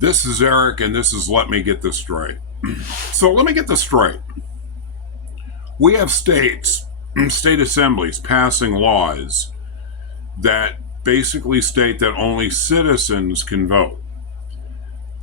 This is Eric, and this is Let Me Get This Straight. So let me get this straight. We have states, state assemblies passing laws that basically state that only citizens can vote.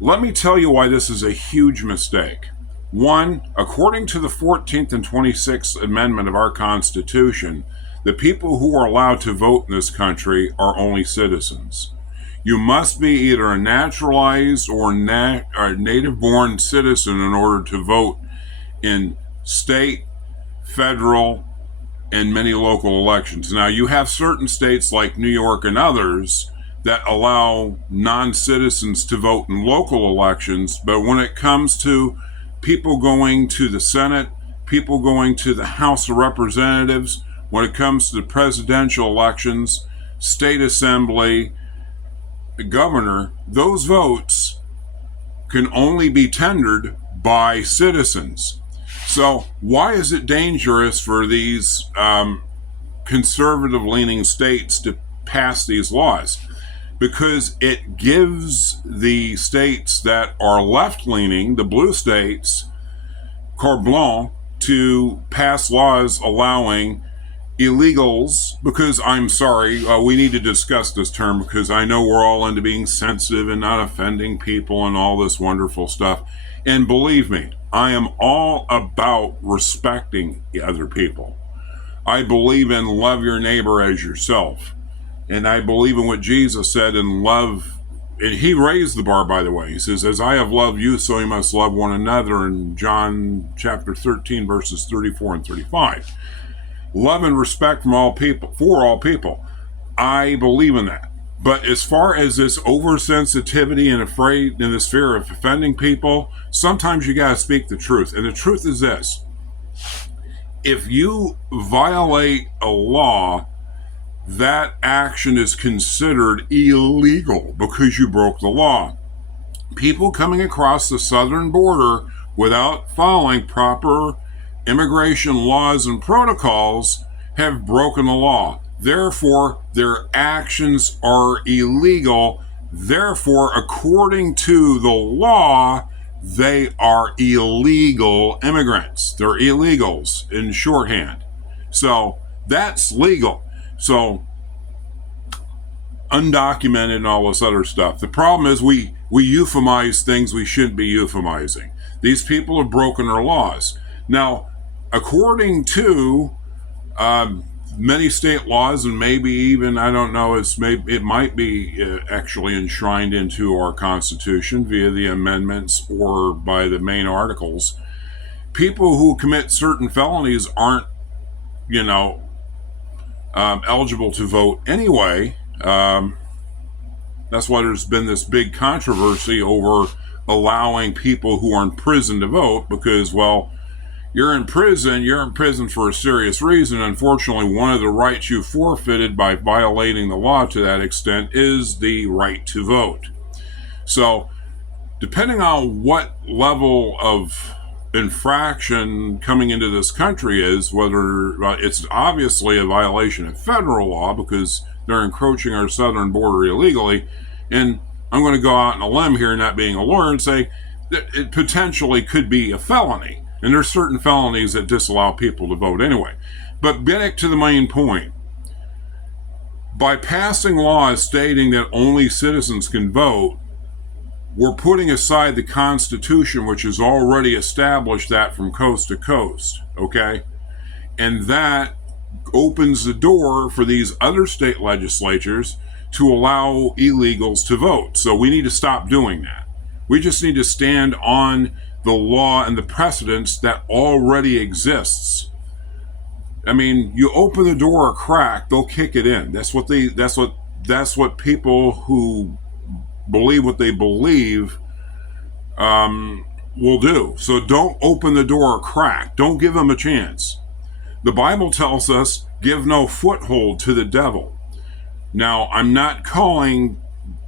Let me tell you why this is a huge mistake. One, according to the 14th and 26th Amendment of our Constitution, the people who are allowed to vote in this country are only citizens. You must be either a naturalized or native-born citizen in order to vote in state, federal, and many local elections. Now, you have certain states like New York and others that allow non-citizens to vote in local elections, but when it comes to people going to the Senate, people going to the House of Representatives, when it comes to the presidential elections, state assembly, the governor, those votes can only be tendered by citizens. So why is it dangerous for these conservative-leaning states to pass these laws? Because it gives the states that are left-leaning, the blue states, carte blanche to pass laws allowing illegals, because I'm sorry, we need to discuss this term because I know we're all into being sensitive and not offending people and all this wonderful stuff. And believe me, I am all about respecting other people. I believe in love your neighbor as yourself. And I believe in what Jesus said in love. And he raised the bar, by the way. He says, as I have loved you, so you must love one another, in John chapter 13, verses 34 and 35. Love and respect from all people, for all people. I believe in that. But as far as this oversensitivity and afraid in this fear of offending people, sometimes you got to speak the truth. And the truth is this. If you violate a law, that action is considered illegal because you broke the law. People coming across the southern border without following proper immigration laws and protocols have broken the law. Therefore, their actions are illegal. Therefore, according to the law, they are illegal immigrants. They're illegals in shorthand. So that's legal. So undocumented and all this other stuff. The problem is we euphemize things we shouldn't be euphemizing. These people have broken their laws. Now, according to many state laws, and maybe even, I don't know, it might be actually enshrined into our Constitution via the amendments or by the main articles, people who commit certain felonies aren't, eligible to vote anyway. That's why there's been this big controversy over allowing people who are in prison to vote because, well, you're in prison for a serious reason. Unfortunately, one of the rights you forfeited by violating the law to that extent is the right to vote. So, depending on what level of infraction coming into this country is, whether it's obviously a violation of federal law because they're encroaching our southern border illegally, and I'm going to go out on a limb here, not being a lawyer, and say that it potentially could be a felony. And there's certain felonies that disallow people to vote anyway. But back to the main point. By passing laws stating that only citizens can vote, we're putting aside the Constitution, which has already established that from coast to coast, okay? And that opens the door for these other state legislatures to allow illegals to vote. So we need to stop doing that. We just need to stand on the law and the precedents that already exists. I mean, you open the door a crack, they'll kick it in. That's what people who believe what they believe will do. So don't open the door a crack. Don't give them a chance. The Bible tells us, give no foothold to the devil. Now, I'm not calling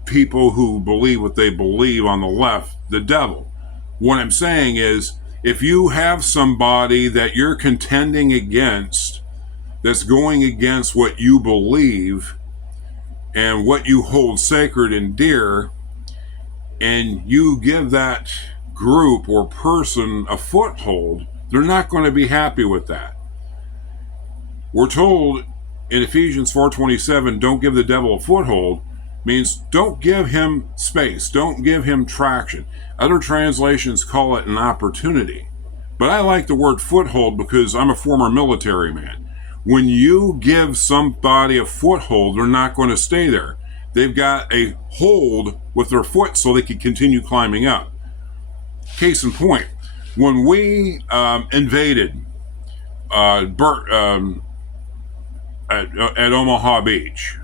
people who believe what they believe on the left the devil. What I'm saying is, if you have somebody that you're contending against that's going against what you believe and what you hold sacred and dear, and you give that group or person a foothold, they're not going to be happy with that. We're told in Ephesians 4:27, don't give the devil a foothold, means don't give him space, don't give him traction. Other translations call it an opportunity. But I like the word foothold because I'm a former military man. When you give somebody a foothold, they're not going to stay there. They've got a hold with their foot so they can continue climbing up. Case in point, when we invaded at Omaha Beach,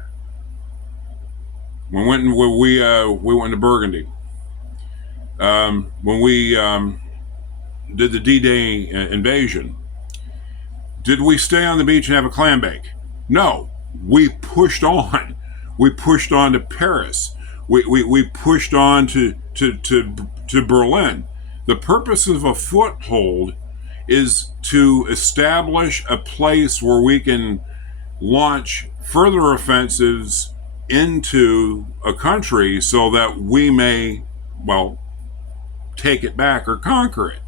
we went to Burgundy. When we did the D-Day invasion, did we stay on the beach and have a clam bake? No, we pushed on. We pushed on to Paris. We pushed on to Berlin. The purpose of a foothold is to establish a place where we can launch further offensives into a country so that we may, well, take it back or conquer it.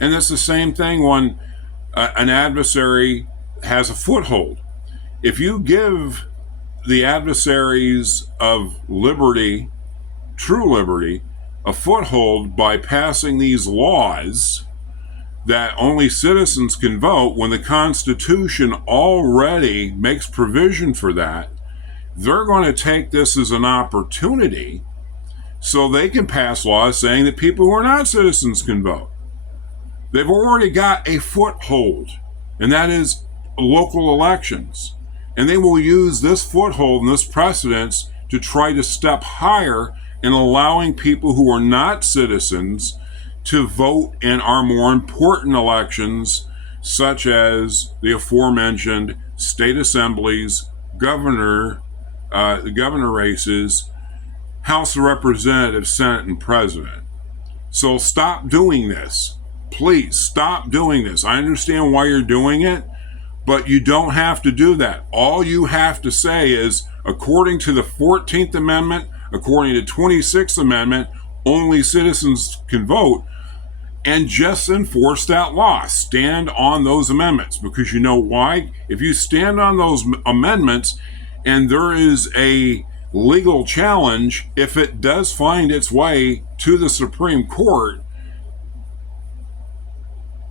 And it's the same thing when an adversary has a foothold. If you give the adversaries of liberty, true liberty, a foothold by passing these laws that only citizens can vote when the Constitution already makes provision for that, they're going to take this as an opportunity so they can pass laws saying that people who are not citizens can vote. They've already got a foothold, and that is local elections. And they will use this foothold and this precedence to try to step higher in allowing people who are not citizens to vote in our more important elections, such as the aforementioned state assemblies, governor races, House of Representatives, Senate, and President. So stop doing this. Please stop doing this. I understand why you're doing it, but you don't have to do that. All you have to say is, according to the 14th Amendment, according to the 26th Amendment, only citizens can vote, and just enforce that law. Stand on those amendments, because you know why? If you stand on those amendments and there is a legal challenge, if it does find its way to the Supreme Court,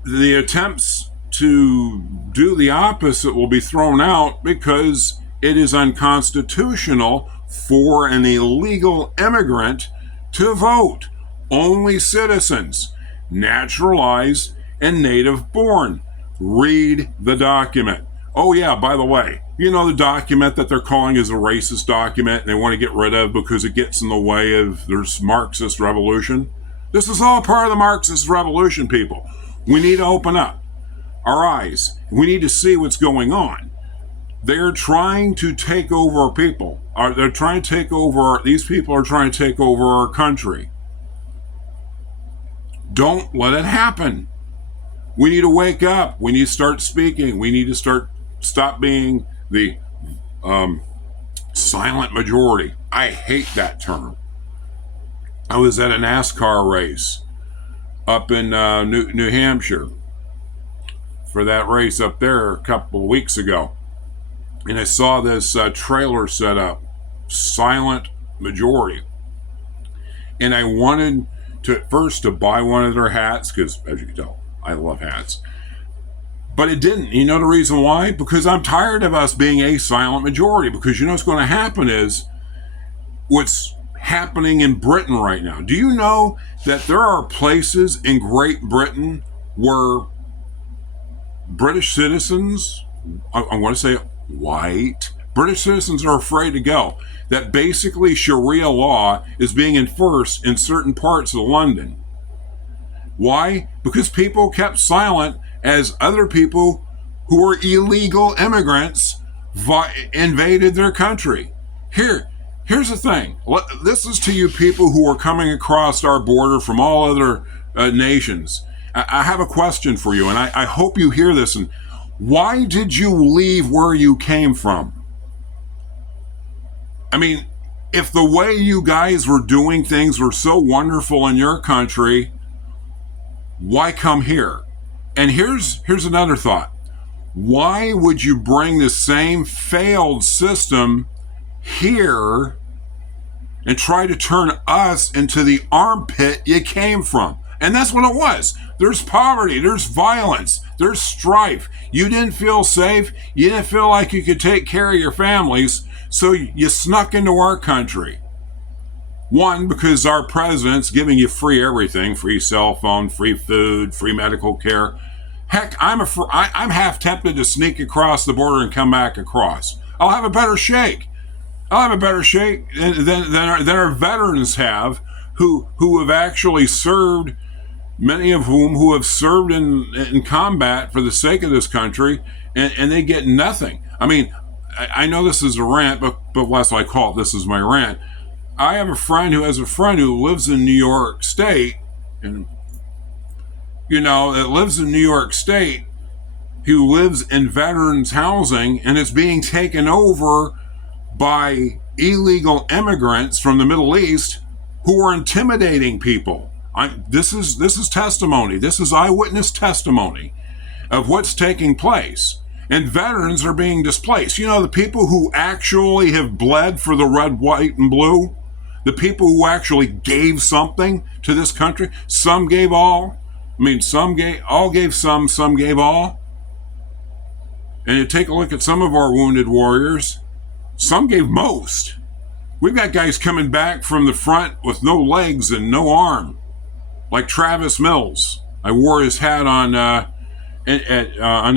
the attempts to do the opposite will be thrown out because it is unconstitutional for an illegal immigrant to vote. Only citizens, naturalized and native born. Read the document. Oh yeah, by the way, you know the document that they're calling is a racist document and they want to get rid of because it gets in the way of their Marxist revolution? This is all part of the Marxist revolution, people. We need to open up our eyes. We need to see what's going on. They're trying to take over our people. These people are trying to take over our country. Don't let it happen. We need to wake up. We need to start speaking. We need to stop being the silent majority. I hate that term. I was at a NASCAR race up in New Hampshire for that race up there a couple of weeks ago. And I saw this trailer set up, silent majority. And I wanted to at first to buy one of their hats, because as you can tell, I love hats. But it didn't. You know the reason why? Because I'm tired of us being a silent majority. Because you know what's going to happen is what's happening in Britain right now. Do you know that there are places in Great Britain where British citizens, I want to say white, British citizens are afraid to go? That basically Sharia law is being enforced in certain parts of London. Why? Because people kept silent as other people who were illegal immigrants invaded their country. Here's the thing. This is to you people who are coming across our border from all other nations. I have a question for you, and I hope you hear this. And why did you leave where you came from? I mean, If the way you guys were doing things were so wonderful in your country, why come here? And here's another thought. Why would you bring the same failed system here and try to turn us into the armpit you came from? And that's what it was. There's poverty, there's violence, there's strife. You didn't feel safe. You didn't feel like you could take care of your families. So you snuck into our country. One, because our president's giving you free everything, free cell phone, free food, free medical care. Heck, I'm half tempted to sneak across the border and come back across. I'll have a better shake. Than our veterans have, who have actually served, many of whom who have served in combat for the sake of this country, and they get nothing. I mean, I know this is a rant, but last I call it, this is my rant. I have a friend who has a friend who lives in New York State, and that lives in New York State, who lives in veterans housing, and it's being taken over by illegal immigrants from the Middle East who are intimidating people. This is testimony. This is eyewitness testimony of what's taking place. And veterans are being displaced. The people who actually have bled for the red, white, and blue, the people who actually gave something to this country, some gave all. Some gave some gave all. And you take a look at some of our wounded warriors, some gave most. We've got guys coming back from the front with no legs and no arm, like Travis Mills. I wore his hat on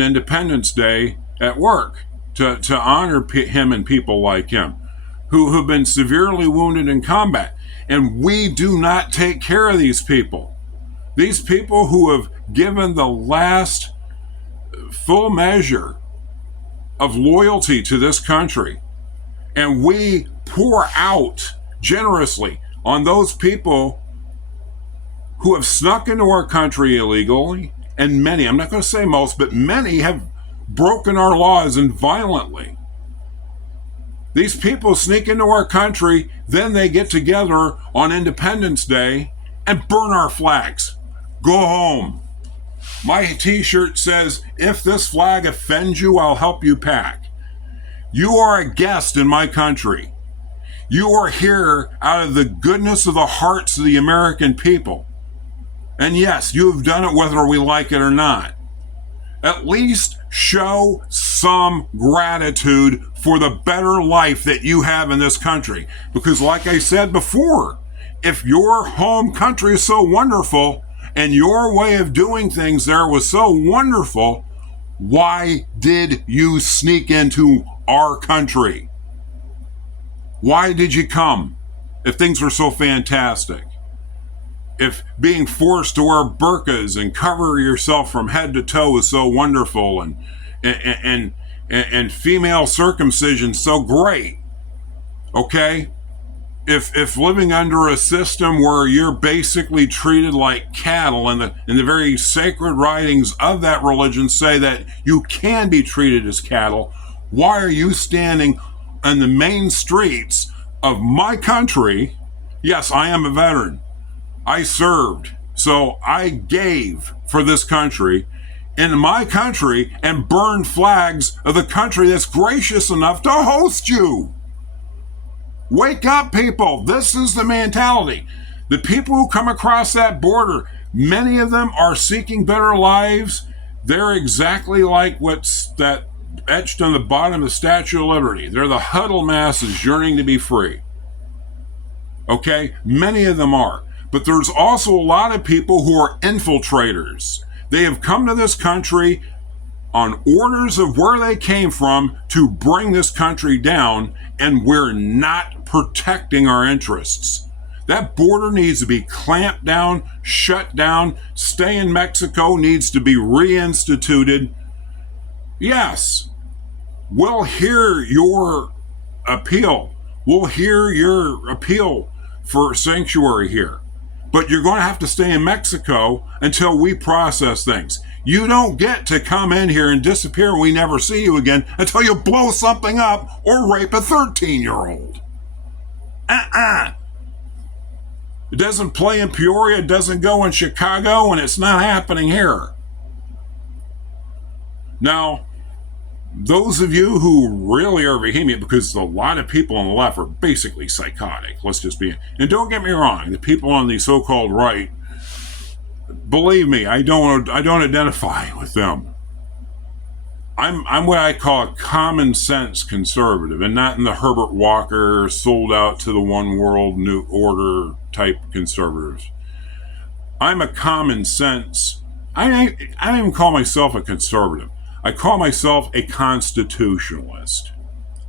Independence Day at work to honor him and people like him who have been severely wounded in combat. And we do not take care of these people. These people who have given the last full measure of loyalty to this country. And we pour out generously on those people who have snuck into our country illegally. And many, I'm not going to say most, but many have broken our laws and violently. These people sneak into our country, then they get together on Independence Day and burn our flags. Go home. My t-shirt says, if this flag offends you, I'll help you pack. You are a guest in my country. You are here out of the goodness of the hearts of the American people. And yes, you have done it whether we like it or not. At least show some gratitude for the better life that you have in this country. Because like I said before, if your home country is so wonderful and your way of doing things there was so wonderful, why did you sneak into our country? Why did you come if things were so fantastic? If being forced to wear burqas and cover yourself from head to toe is so wonderful, and female circumcision so great, okay? If living under a system where you're basically treated like cattle, and the very sacred writings of that religion say that you can be treated as cattle, why are you standing on the main streets of my country? Yes, I am a veteran. I served, so I gave for this country, in my country, and burned flags of the country that's gracious enough to host you. Wake up, people. This is the mentality. The people who come across that border, many of them are seeking better lives. They're exactly like what's that etched on the bottom of the Statue of Liberty. They're the huddled masses yearning to be free. Okay? Many of them are. But there's also a lot of people who are infiltrators. They have come to this country on orders of where they came from to bring this country down, and we're not protecting our interests. That border needs to be clamped down, shut down. Stay in Mexico needs to be reinstituted. Yes, we'll hear your appeal. We'll hear your appeal for sanctuary here. But you're going to have to stay in Mexico until we process things. You don't get to come in here and disappear and we never see you again until you blow something up or rape a 13-year-old. It doesn't play in Peoria, it doesn't go in Chicago, and it's not happening here. Now, those of you who really are vehement, because a lot of people on the left are basically psychotic, let's just be, and don't get me wrong, the people on the so-called right, believe me, I don't identify with them. I'm what I call a common sense conservative, and not in the Herbert Walker sold out to the one world new order type conservatives. I'm a common sense. I don't even call myself a conservative. I call myself a constitutionalist.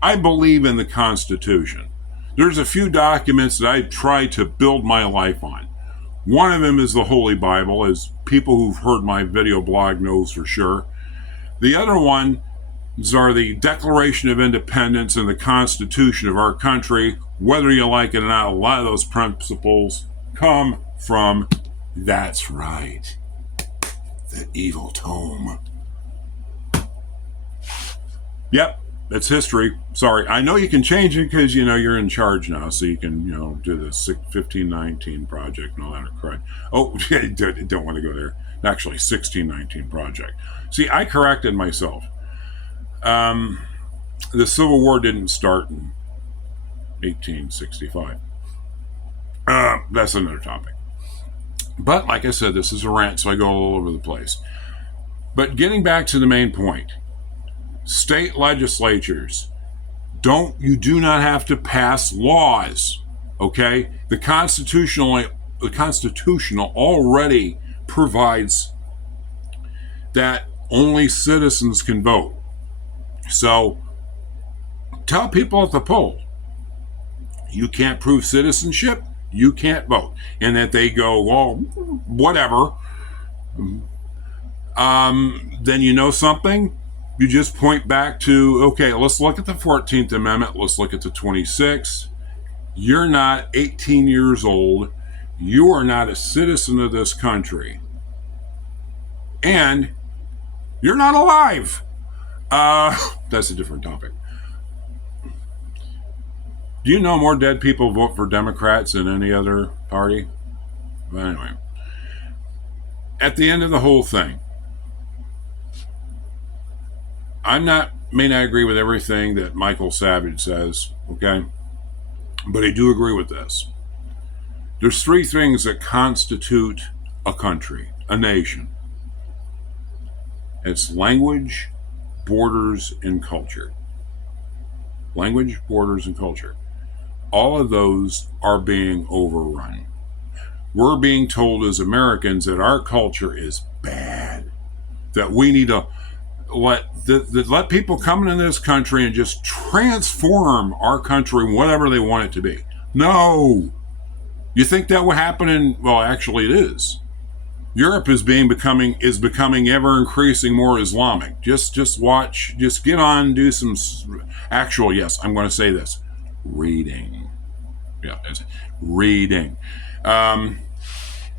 I believe in the Constitution. There's a few documents that I try to build my life on. One of them is the Holy Bible, as people who've heard my video blog knows for sure. The other ones are the Declaration of Independence and the Constitution of our country. Whether you like it or not, a lot of those principles come from, that's right, the evil tome. Yep, that's history. Sorry, I know you can change it because, you're in charge now, so you can, do the 1519 project and all that crud. Oh, don't want to go there. Actually, 1619 project. See, I corrected myself. The Civil War didn't start in 1865. That's another topic. But like I said, this is a rant, so I go all over the place. But getting back to the main point, state legislatures, you do not have to pass laws, okay? The Constitutional already provides that only citizens can vote. So tell people at the poll, you can't prove citizenship, you can't vote. And that they go, well, whatever. Then you know something? You just point back to, okay, let's look at the 14th Amendment. Let's look at the 26th. You're not 18 years old. You are not a citizen of this country. And you're not alive. That's a different topic. Do you know more dead people vote for Democrats than any other party? But anyway, at the end of the whole thing, I may not agree with everything that Michael Savage says, okay? But I do agree with this. There's three things that constitute a country, a nation. It's language, borders, and culture. Language, borders, and culture. All of those are being overrun. We're being told as Americans that our culture is bad, that we need to let people come into this country and just transform our country whatever they want it to be. No. You think that would happen well, actually it is. Europe is becoming ever increasing more Islamic. Just watch, just get on, do some actual, yes, I'm going to say this, reading. Yeah, it's reading.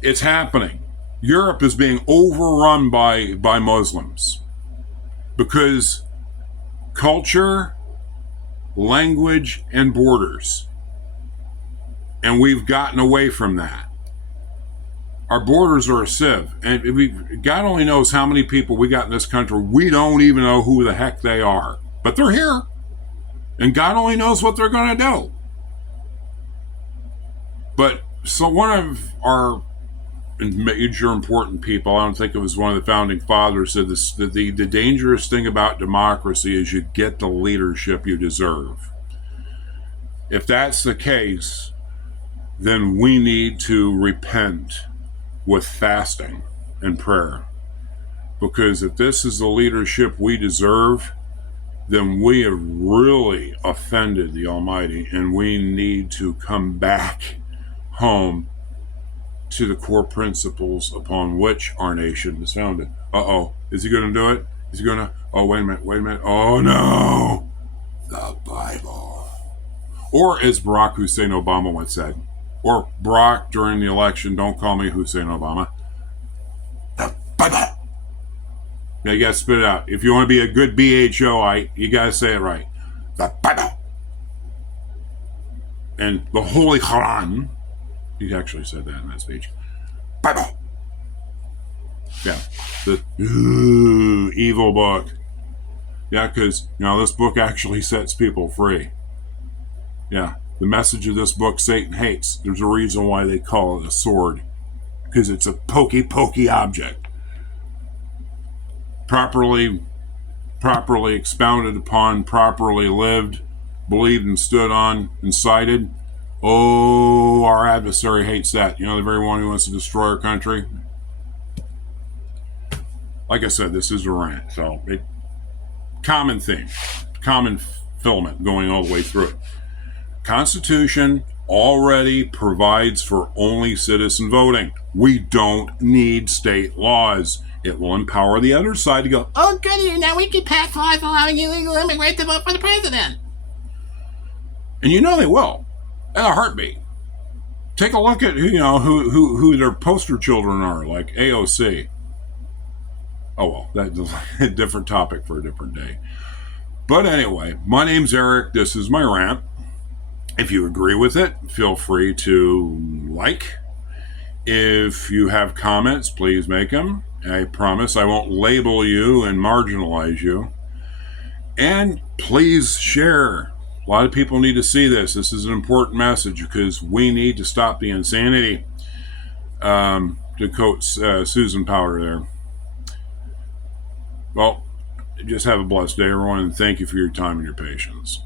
It's happening. Europe is being overrun by Muslims because culture, language, and borders. And we've gotten away from that. Our borders are a sieve. And God only knows how many people we got in this country. We don't even know who the heck they are. But they're here. And God only knows what they're going to do. But so one of our major important people, I don't think it was one of the founding fathers, said this, that the dangerous thing about democracy is you get the leadership you deserve. If that's the case, then we need to repent with fasting and prayer. Because if this is the leadership we deserve, then we have really offended the Almighty, and we need to come back home to the core principles upon which our nation is founded. Is he going to do it? Is he going to? Oh, wait a minute. Oh, no. The Bible. Or as Barack Hussein Obama once said, or Barack during the election, don't call me Hussein Obama. The Bible. Yeah, you got to spit it out. If you want to be a good BHOite, you got to say it right. The Bible. and the Holy Quran. He actually said that in that speech. Bible. Yeah, the evil book. Yeah, because this book actually sets people free. Yeah, the message of this book Satan hates. There's a reason why they call it a sword, because it's a pokey object. Properly expounded upon, properly lived, believed and stood on, and cited. Oh, our adversary hates that. The very one who wants to destroy our country. Like I said, this is a rant, so common theme, common filament going all the way through it. Constitution already provides for only citizen voting. We don't need state laws. It will empower the other side to go, oh, goody, now we can pass laws allowing illegal immigrants to vote for the president. And they will, in a heartbeat. Take a look at who their poster children are, like AOC. Oh well, that's a different topic for a different day. But anyway, my name's Eric. This is my rant. If you agree with it, feel free to like. If you have comments, please make them. I promise I won't label you and marginalize you. And please share. A lot of people need to see this. This is an important message because we need to stop the insanity. To quote Susan Powder there. Well, just have a blessed day, everyone, and thank you for your time and your patience.